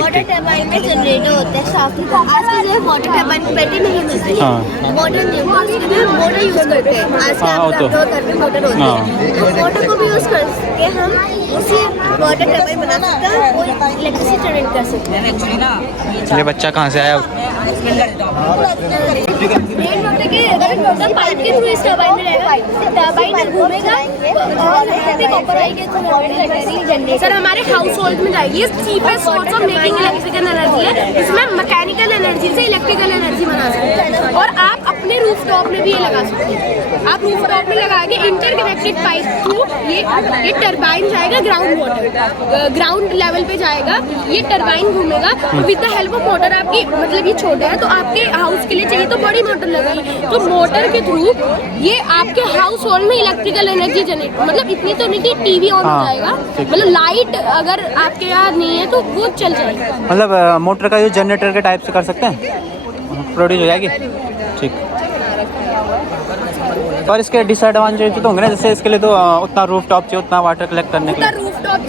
वाटर टरबाइन में जनरेटर होता है साफ। आजकल जो है वाटर टरबाइन की बैटरी नहीं मिलती है, मोटर नहीं होती, उसके लिए मोटर यूज़ करते हैं। आजकल आप घर पे मोटर होती है तो मोटर को भी यूज़ करके हम उसी वाटर टरबाइन बना सकते हैं, वो इलेक्ट्रिसिटी जनरेट कर सकते हैं। ये बच्चा कहाँ से आया? रेन वाटर पाइप के थ्रू इस टरबाइन में रहेगा, टरबाइन घूमेगा और यहाँ पे कॉपर आई के थ्रू सर हमारे हाउस होल्ड में जाएगी। ये cheapest source of making electrical energy है। इसमें मैकेनिकल एनर्जी से इलेक्ट्रिकल एनर्जी बना सकते हैं और आप अपने रूफ टॉप में भी ये लगा सकते हैं। आप रूफ टॉप में लगा के इंटरकनेक्टेड पाइप थ्रू ये टरबाइन जाएगा ग्राउंड वाटर ग्राउंड लेवल पे जाएगा। ये टरबाइन घूमेगा with the help of motor. आपकी मतलब ये छोटा है तो आपके हाउस के लिए चाहिए तो बड़ी मोटर लगाई तो मोटर के थ्रू ये आपके हाउस होल्ड में इलेक्ट्रिकल एनर्जी जनरेट, मतलब इतनी तो नहीं कि टीवी ऑन हो जाएगा, मतलब लाइट अगर आपके यहाँ नहीं है तो वो चल जाएगा। मतलब मोटर का यूज जनरेटर के टाइप से कर सकते हैं, प्रोड्यूस हो जाएगी। ठीक। और इसके डिसएडवांटेज तो होंगे ना, जैसे इसके लिए तो उतना रूफ टॉप चाहिए उतना वाटर कलेक्ट करने के लिए। रूफ टॉप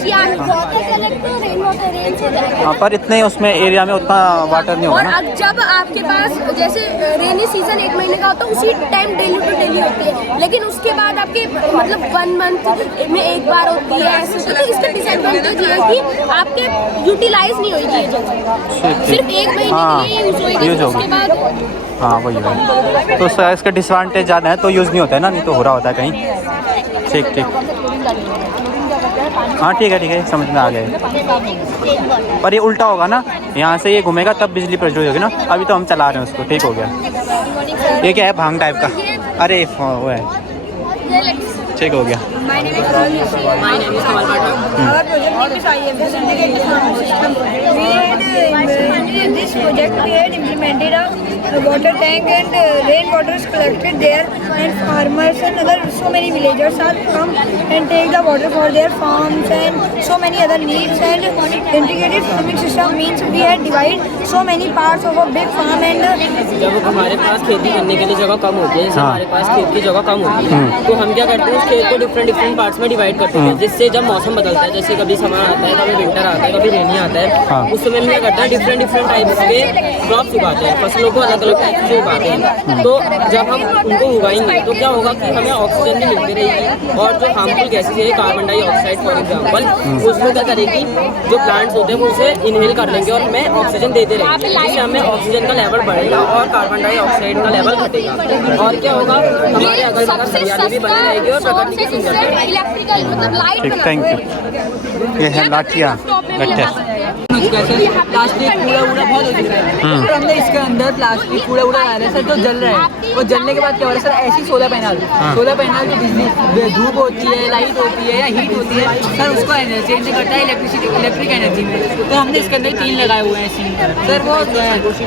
पर इतने उसमें एरिया में उतना वाटर नहीं होगा ना। और जब आपके पास जैसे रेनी सीजन 1 महीने का होता है उसी टाइम डेली टू डेली होती है, लेकिन उसके बाद आपके मतलब 1 मंथ में एक बार होती है ऐसे। तो इसका डिसएडवांटेज ये है कि आपके यूटिलाइज नहीं होगी ये जगह, सिर्फ 1 महीने के लिए यूज होगी उसके बाद। हाँ वही है, तो सर इसका डिसएडवांटेज ज़्यादा है तो यूज़ नहीं होता है ना, नहीं तो हो रहा होता है कहीं। ठीक ठीक, हाँ ठीक है समझ में आ गए। पर ये उल्टा होगा ना, यहाँ से ये घूमेगा तब बिजली प्रोड्यूस होगी ना। अभी तो हम चला रहे हैं उसको, ठीक हो गया। ये क्या है, भांग टाइप का? अरे वो है, ठीक हो गया। My name is Kamal Patel. Our project name is IMS, Integrated Farming System. This project we had implemented a water tank and rainwater is collected there, and farmers and other so many villagers are come and take the water for their farms and so many other needs. And integrated farming system means we had divided so many parts of a big farm and जब हमारे पास खेती करने के लिए जगह कम होती है, जैसे हमारे पास खेत की जगह कम होती है तो हम क्या करते हैं उस खेत को डिफरेंट पार्ट्स में डिवाइड करते हैं, जिससे जब मौसम बदलता है, जैसे कभी समर आता है, कभी विंटर आता है, कभी रेनी आता है, उस समय में क्या करते हैं डिफरेंट टाइप्स के क्रॉप्स उगाते हैं, फसलों को अलग अलग टाइप से उगाते हैं। तो जब हम उनको उगाएंगे तो क्या होगा कि हमें ऑक्सीजन भी मिलती रहेगी और जो हार्मफुल गैसेज है कार्बन डाइऑक्साइड फॉर एग्जाम्पल, उसमें क्या करेगी जो प्लांट्स होते हैं वो उसे इनहेल कर लेंगे और हमें ऑक्सीजन देते रहेंगे, जिससे हमें ऑक्सीजन का लेवल बढ़ेगा और कार्बन डाइऑक्साइड का लेवल घटेगा। और क्या होगा, हमारे अगल बगल हरियाली भी बनी रहेगी और प्रकृति की सुंदरता। इलेक्ट्रिकल मतलब लाइट। ठीक, थैंक यू। ये है लाठिया गट्ठे। प्लास्टिक कूड़ा बहुत हो चुका है, सर हमने इसके अंदर प्लास्टिक कूड़ा डाला है सर, तो जल रहा है और जलने के बाद क्या हो रहा है सर, ऐसी सोलर पैनल जो बिजली धूप होती है, लाइट होती है या हीट होती है सर, उसको चेंज करता है इलेक्ट्रिक एनर्जी में। तो हमने इसके अंदर 3 लगाए हुए हैं सर, वो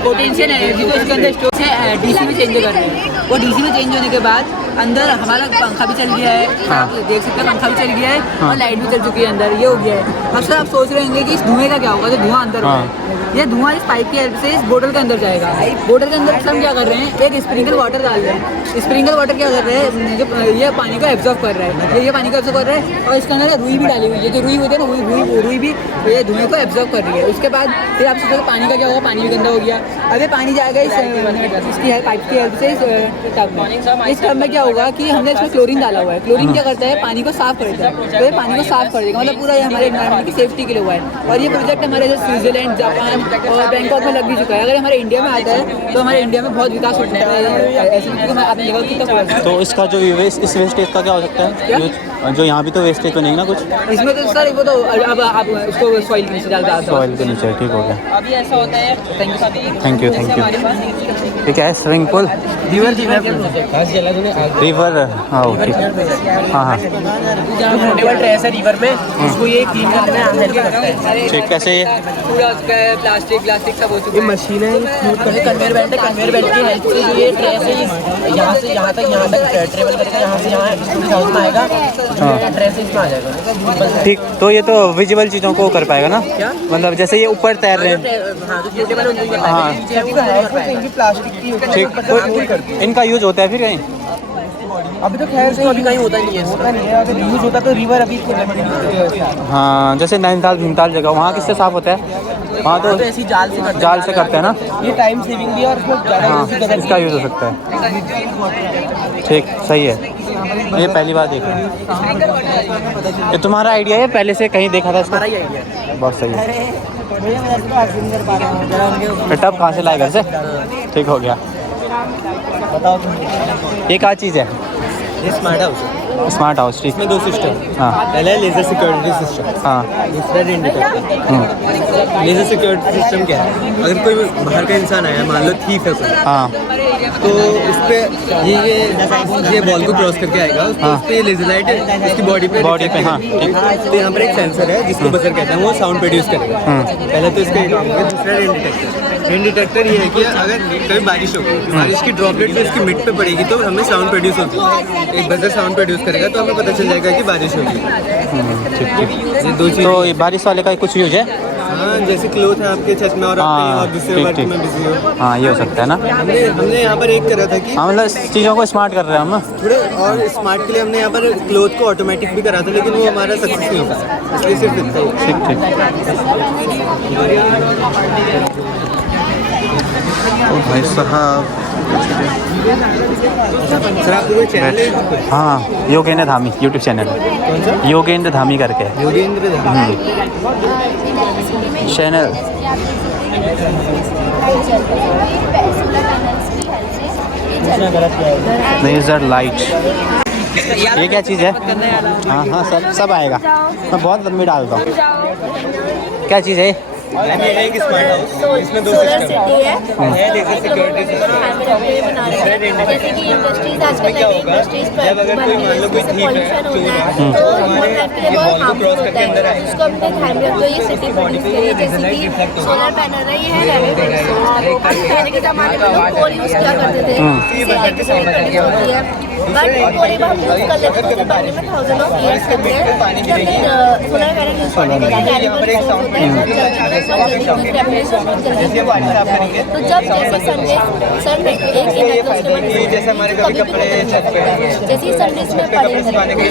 पोटेंशियल एनर्जी को इसके अंदर स्टोर से डीसी में चेंज कर रहे हैं। वो डीसी में चेंज होने के बाद अंदर हमारा पंखा भी चल गया है, आप देख सकते हैं पंखा भी चल गया है और लाइट भी चल चुकी है अंदर, ये हो गया है। अब सर आप सोच रहे होंगे कि इस धुएं का क्या होगा, जो धुआं अंदर होगा, ये धुआं इस पाइप की हेल्प से इस बोतल के अंदर जाएगा। बोतल के अंदर हम क्या कर रहे हैं, एक स्प्रिंकल वाटर डाल रहे हैं। स्प्रिंकल वाटर क्या कर रहे हैं, जो ये पानी को एब्जॉर्ब कर रहा है, ये पानी को एब्जॉर्ब कर रहा है और इसके अंदर रुई भी डाली हुई है। जो रुई होती है ना, रुई भी ये धुएं को एब्जॉर्ब कर रही है। उसके बाद फिर आप सोचो पानी का क्या होगा, पानी भी गंदा हो गया। अभी पानी जाएगा इसकी पाइप की हेल्प से इस टब में क्या होगा कि हमने इसमें क्लोरीन डाला हुआ है। क्लोरीन क्या करता है, पानी को साफ करता है, तो ये पानी को साफ कर देगा, मतलब पूरा ये हमारे एनवायरमेंट की सेफ्टी के लिए हुआ है। और ये प्रोजेक्ट हमारे जैसे स्विट्जरलैंड, जापान और बैंकॉक में लग भी चुका है। अगर हमारे इंडिया में आता है तो हमारे इंडिया में बहुत विकास हो चुका है ऐसे, क्योंकि आपने देखा कितना। तो इसका जो इस वेस्टेज का क्या हो सकता है, जो यहाँ भी तो वेस्टेज तो नहीं ना कुछ इसमें? तो सर वो तो अब आप उसको सॉइल के नीचे डाल दो, सॉइल के नीचे। ठीक हो गया, अभी ऐसा होता है। Thank you. ये क्या है, स्विमिंग पूल, रिवर? हाँ ओके, हाँ हाँ ट्रेस है रिवर में, उसको ये क्लीन करना है। ठीक, कैसे ये पूरा उसका प्लास्टिक सब हो चुका है। ये मशीन है, कन्वेयर बेल्ट है, कन्वेयर बेल्ट की हेल्प से जो ये ट्रेस है यहाँ से यहाँ तक ट्रेवल करके यहाँ से यहाँ में आएगा, ट्रेस इसमें आ जाएगा। ठीक, तो ये तो विजिबल चीज़ों को कर पाएगा ना, मतलब जैसे ये ऊपर तैर रहे हैं। हाँ प्लास्टिक की ठीक, तो इनका यूज होता है फिर कहीं? अभी तो खैर से अभी कहीं होता नहीं है, अगर यूज होता तो रिवर अभी। हाँ, जैसे नैनीताल भीमताल जगह, वहाँ किससे साफ होता है? वहाँ तो ऐसी जाल से करते हैं ना। ये टाइम सेविंग भी है और हाँ, इसका यूज़ हो सकता है। ठीक, सही है। ये पहली बार देखा, ये तुम्हारा आइडिया है, पहले से कहीं देखा था इसका? बहुत सही है। टब कहाँ से लाए, घर से? ठीक हो गया। बताओ ये क्या चीज़ है? ये स्मार्ट हाउस है। स्मार्ट हाउस, ठीक। इसमें 2 सिस्टम। हाँ, पहला है लेजर सिक्योरिटी सिस्टम, हाँ, दूसरा है इंडिकेटर। लेजर सिक्योरिटी सिस्टम क्या है, अगर कोई बाहर का इंसान आया, मान लो थीफ है कोई, हाँ, तो उस पर ये बॉल को क्रॉस करके आएगा, उस पर ये लेजर लाइट उसकी बॉडी पे। हाँ ठीक। तो यहाँ पर एक सेंसर है जिसको बजर कहते हैं, वो साउंड प्रोड्यूस करेगा। पहले तो इसका दूसरा रेन डिटेक्टर। रेन डिटेक्टर ये है कि अगर कभी बारिश होगी, बारिश की ड्रॉपलेट जो इसकी मिड पे पड़ेगी तो हमें साउंड प्रोड्यूस होती है, एक बजर साउंड प्रोड्यूस करेगा तो हमें पता चल जाएगा कि बारिश होगी। ठीक। ये 2 चीज़। तो ये बारिश वाले का कुछ यूज है? हाँ, जैसे क्लोथ है आपके छत में और आप कहीं और दूसरे वर्क में बिजी हो। हाँ, ये हो सकता है ना। हमने यहाँ पर एक करा था कि हाँ, मतलब चीज़ों को स्मार्ट कर रहे हैं हम। थोड़े और स्मार्ट के लिए हमने यहाँ पर क्लोथ को ऑटोमेटिक भी करा था, लेकिन वो हमारा सक्सेस नहीं हो पाया, इसलिए सिर्फ इतना ही। ओ भाई साहब, सर आपको कोई चैनल है? हाँ, योगेंद्र धामी यूट्यूब चैनल है। कौन सा? योगेंद्र धामी करके योगेंद्र चैनल। लेजर लाइट, ये क्या चीज़ है? हाँ हाँ, सब आएगा, मैं बहुत लंबी डालता हूँ। क्या चीज़ है? एक स्मार्ट हाउस, इसमें 2 सिस्टम है, लेजर सिक्योरिटी सिस्टम। जैसे कि इंडस्ट्रीज आजकल क्या होगा, जब अगर कोई मान लो कोई पॉल्यूशन होता है तो ह्यूमन लाइफ के लिए बहुत हार्मफुल होता है, उसको अपने ध्यान में रखते हुए सिटी प्रोड्यूस करिए। जैसे कि सोलर पैनल है, ये है रेन्यू। पहले के ज़माने में लोग कोल यूज़ किया करते थे, इलेक्ट्रिसिटी प्रोड्यूस होती है, बट कोल हम यूज़ कर लेते हैं तो पानी में 1000 ऑफ ईयर्स लगते हैं। जब सोलर पैनल यूज़ करने के बाद कैरिबल होता है, तो जब जैसे सन एक जैसे हमारे कभी कपड़े छत पे हैं, जैसे सनराइज में पड़ेंगे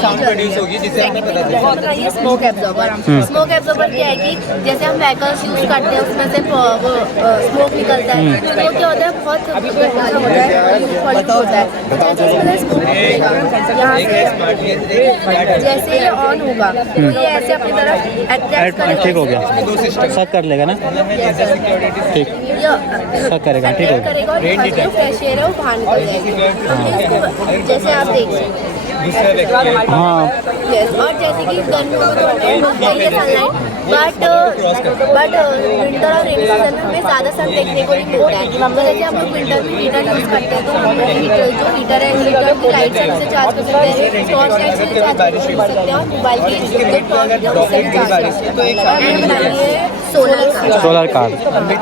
साउंड प्रोड्यूस होगी जिससे हमें पता चलेगा। ये स्मोक एब्जॉर्बर। स्मोक एब्जॉर्बर क्या है कि जैसे हम व्हीकल्स यूज करते हैं उसमें से स्मोक निकलता है, तो वो क्या होता है, बहुत होता है, होता है। जैसे इसमें स्मोक निकलेगा यहाँ से, जैसे ये ऑन होगा तो ये ऐसे अपनी तरफ अट्रैक्ट करेगा। ठीक हो गया, सब कर लेगा ना। ठीक, सब करेगा, ठीक हो गया। फ्रेश एयर है वो बाहर निकल जाएगी, जैसे आप देख सकते हैं। हाँ, और जैसे कि गर्मियों में तो हमें मिलता ही है सनलाइट, बट विंटर और रेनी सीजन में हमें ज़्यादा सन देखने को नहीं मिलता है। तो जैसे हम लोग विंटर में हीटर यूज़ करते हैं, तो हम लोग जो हीटर है, हीटर की लाइट से हमसे चार्ज कर सकते हैं, टॉर्च लाइट से चार्ज कर सकते हैं, और मोबाइल की जो टॉर्च है उससे भी चार्ज कर सकते हैं। और हमने बनाई है सोलर कार,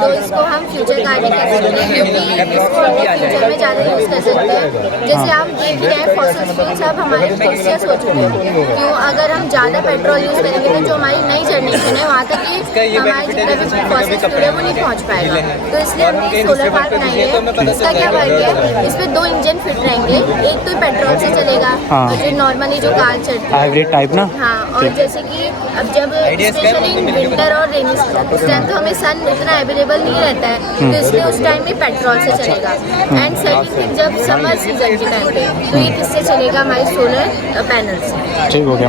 तो इसको हम फ्यूचर कार भी कह सकते हैं, क्योंकि इसको हम फ्यूचर में ज़्यादा यूज़ कर सकते हैं। जैसे आप देख रहे हैं फॉसिल फ्यूल्स अब हमारे फिक्सियस हो चुके हैं, क्यों अगर हम ज़्यादा पेट्रोल यूज़ करेंगे तो जो हमारी नई जनरेशन है वहाँ तक कि हमारे जितना भी फॉसिल फ्यूल है वो नहीं पहुँच पाएगा। तो इसलिए हमने सोलर कार बनाई है। इसका क्या फायदा है, इस पर 2 इंजन फिट रहेंगे, एक तो पेट्रोल से चलेगा और जो नॉर्मली जो कार चलती है हाइब्रिड टाइप ना। हाँ, और जैसे कि अब जब स्पेशली विंटर और इस टाइम तो हमें सन उतना अवेलेबल नहीं रहता है, तो इसलिए उस टाइम में पेट्रोल से चलेगा। एंड सेकंड, जब समर सीजन के टाइम पे तो ये किससे चलेगा, हमारे सोलर पैनल से। ठीक हो गया।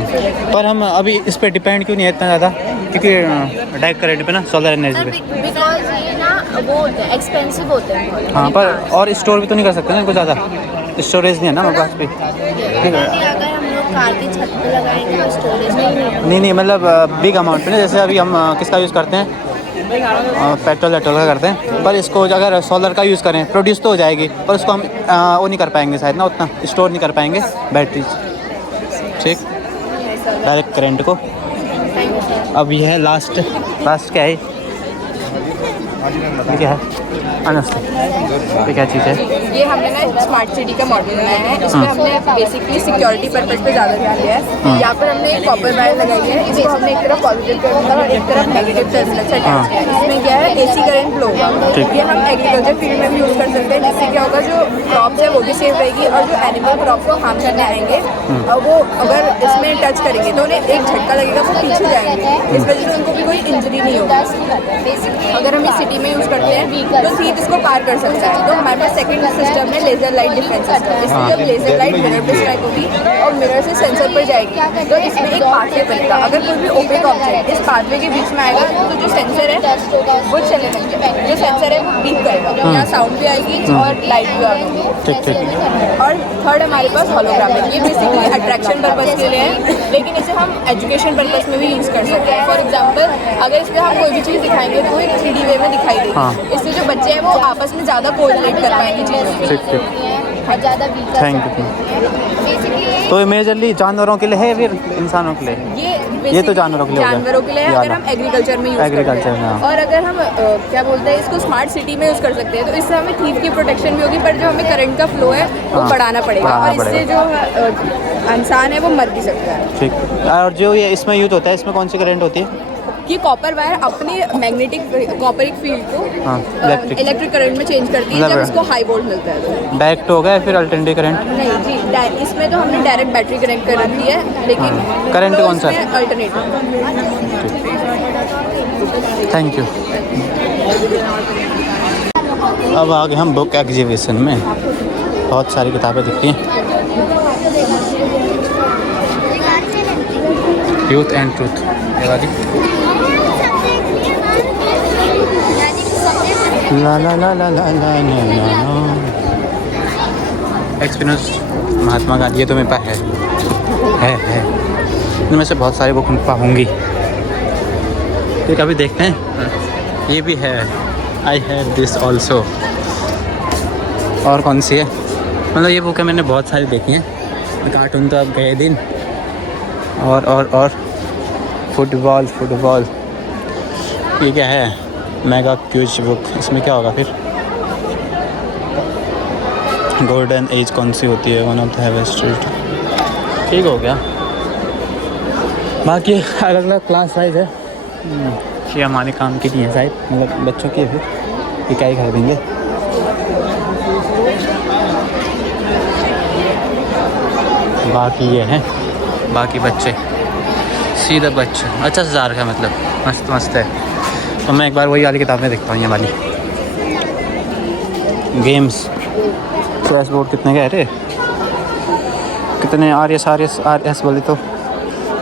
पर हम अभी इस पे डिपेंड क्यों नहीं है इतना ज़्यादा, क्योंकि डायरेक्ट करेंट पे ना सोलर एनर्जी पे। बिकॉज ये ना वो होते हैं, एक्सपेंसिव होते हैं बहुत। हाँ, पर और स्टोर भी तो नहीं कर सकते ना इनको, ज़्यादा स्टोरेज नहीं है ना हमारे पास भी। ठीक है, अगर हम लोग कार की छत पे लगाएंगे तो स्टोरेज नहीं मतलब बिग अमाउंट पे ना, जैसे अभी हम किसका यूज़ करते हैं, पेट्रोल वेट्रोल का करते हैं। पर इसको अगर सोलर का यूज़ करें, प्रोड्यूस तो हो जाएगी, पर उसको हम वो नहीं कर पाएंगे शायद ना, उतना स्टोर नहीं कर पाएंगे बैटरी। ठीक, डायरेक्ट करंट को। अब ये है लास्ट क्या है, ये क्या है अनस्त, ये क्या चीज़ है? ये हमने ना स्मार्ट सिटी का मॉडल बनाया है। इसमें हमने बेसिकली सिक्योरिटी पर्पज पे ज़्यादा ध्यान दिया है। यहाँ पर हमने एक कॉपर वायर लगाई है, इसको हमने एक तरफ पॉजिटिव टर्मिनल और एक तरफ नेगेटिव टर्मिनल से अटैच किया है। इसमें क्या है, AC करंट फ्लो होगा। ये हम एग्रीकल्चर फील्ड में भी यूज़ कर सकते हैं, जिससे क्या होगा, जो क्रॉप्स है वो भी सेफ रहेगी और जो एनिमल क्रॉप को हार्म करने आएंगे और वो अगर इसमें टच करेंगे तो उन्हें एक झटका लगेगा, वो पीछे जाएंगे, इस वजह से उनको भी कोई इंजरी नहीं होगी। अगर हम इस सिटी में यूज़ करते हैं तो सीट इसको पार कर सकता है। तो हमारे पास सेकंड सिस्टम है लेजर लाइट डिफरेंस सिस्टम। इसमें जब लेजर लाइट मिरर पे स्ट्राइक होगी और मिरर से सेंसर पर जाएगी तो इसमें एक पाथवे बनेगा। अगर कोई भी ओपेक ऑब्जेक्ट इस पाथवे के बीच में आएगा तो जो सेंसर है वो चले लगेगा, जो सेंसर है वो बीप करेगा, यहाँ साउंड भी आएगी और लाइट भी आएगी। और थर्ड हमारे पास होलोग्राम है। ये बेसिकली अट्रैक्शन पर्पज के लिए है, लेकिन इसे हम एजुकेशन पर्पज में भी यूज़ कर सकते हैं। फॉर एग्जाम्पल, अगर इस पर हम कोई भी चीज़ दिखाएंगे तो वो एक 3D वे में दिखाई देगी। इससे जो बच्चे हैं वो आपस में ज़्यादा कोरिलेट कर पाएंगे चीज़ों को। ज़्यादा थैंक यू। तो ये मेजरली जानवरों के लिए है फिर इंसानों के लिए? ये तो जानवरों के लिए, जानवरों के लिए है अगर हम एग्रीकल्चर में यूज़ करते हैं। और अगर हम क्या बोलते हैं, इसको स्मार्ट सिटी में यूज़ कर सकते हैं तो इससे हमें थीफ की प्रोटेक्शन भी होगी, पर जो हमें करंट का फ्लो है वो बढ़ाना पड़ेगा और इससे जो इंसान है वो मर भी सकता है। ठीक। और जो ये इसमें यूज होता है, इसमें कौन सी करंट होती है? कि कॉपर वायर अपनी मैग्नेटिक कॉपरिक फील्ड को इलेक्ट्रिक करंट में चेंज करती है जब इसको हाई वोल्ट मिलता है। डायरेक्ट होगा या फिर अल्टरनेटिव करंट? नहीं जी, इसमें तो हमने डायरेक्ट बैटरी कनेक्ट कर रखी है, लेकिन करंट कौन सा है? अल्टरनेटिव। Thank you. अब आगे हम बुक एग्जीबिशन में, बहुत सारी किताबें दिख रही हैं। यूथ एंड ट्रूथ, ये वाली। ला ला ला ला ला ला ला। एक्सपीरियंस महात्मा गांधी, ये तो मेरे पास है। इनमें से बहुत सारी बुक होंगी, तो कभी देखते हैं। ये भी है, आई हैव दिस ऑल्सो। और कौन सी है, मतलब ये बुकें मैंने बहुत सारी देखी हैं। कार्टून तो अब गए दिन। और फुटबॉल। ये क्या है, मेगा क्यूज बुक। इसमें क्या होगा फिर? गोल्डन एज कौन सी होती है? One of the heaviest. ठीक हो गया। बाकी अलग अलग क्लास साइज है, ये हमारे काम की नहीं है शायद, मतलब बच्चों की है। फिर ये क्या ही खरीदेंगे। बाकी ये हैं, बाकी बच्चे सीधा बच्चे। अच्छा से जा रखा है, मतलब मस्त है। तो मैं एक बार वही वाली किताबें देखता हूँ, ये वाली। गेम्स, चेस बोर्ड कितने का है रे? कितने? आर एस बोले तो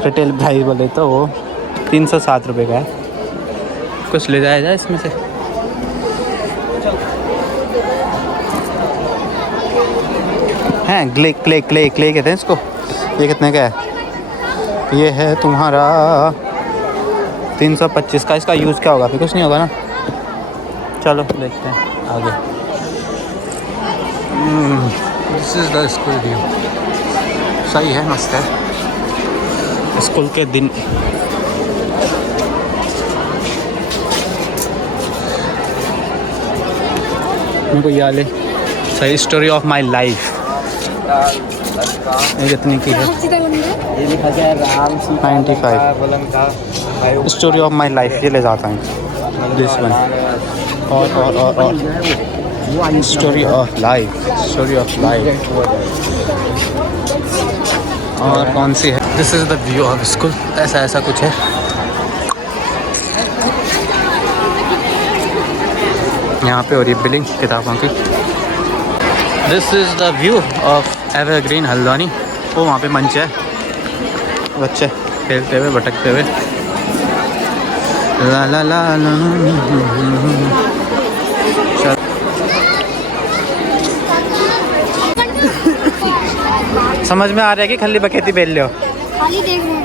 रिटेल प्राइस बोले तो वो 307 रुपये का है। कुछ ले जाया जाए इसमें से। हैं क्ले कहते हैं इसको। ये कितने का है? ये है तुम्हारा 325 का। इसका यूज़ क्या होगा? फिर कुछ नहीं होगा ना। चलो देखते हैं आगे। This is the school view. सही है, मस्त है। स्कूल के दिन। मेरे को याद है सही, स्टोरी ऑफ माई लाइफ। ये कितनी की है? 95। स्टोरी ऑफ माई लाइफ, ये ले जाता हूँ। This one. और स्टोरी ऑफ लाइफ। और कौन सी है? This is the view of school. ऐसा कुछ है। यहाँ पे हो रही है बिलिंग किताबों की। This is the view of evergreen Haldwani. वो वहाँ पे मंच है, बच्चे खेलते हुए भटकते हुए। ला ला ला ला। समझ में आ रहा है कि खली बखेती बेल लो खाली देख रहे हैं?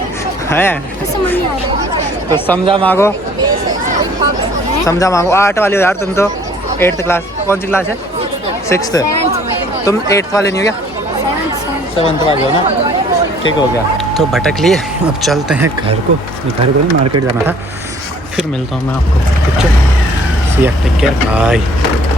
हैं, समझ नहीं आ रहा। तो समझा मांगो, समझा मांगो। 8 वाले हो यार तुम तो। 8th क्लास, कौन सी क्लास है? 6th। तुम 8th वाले नहीं हो क्या? 7th वाले हो ना, ठीक हो गया। तो भटक लिए, अब चलते हैं घर को। घर को नहीं, मार्केट जाना था। फिर मिलता हूँ मैं आपको। सी टेक केयर, बाय।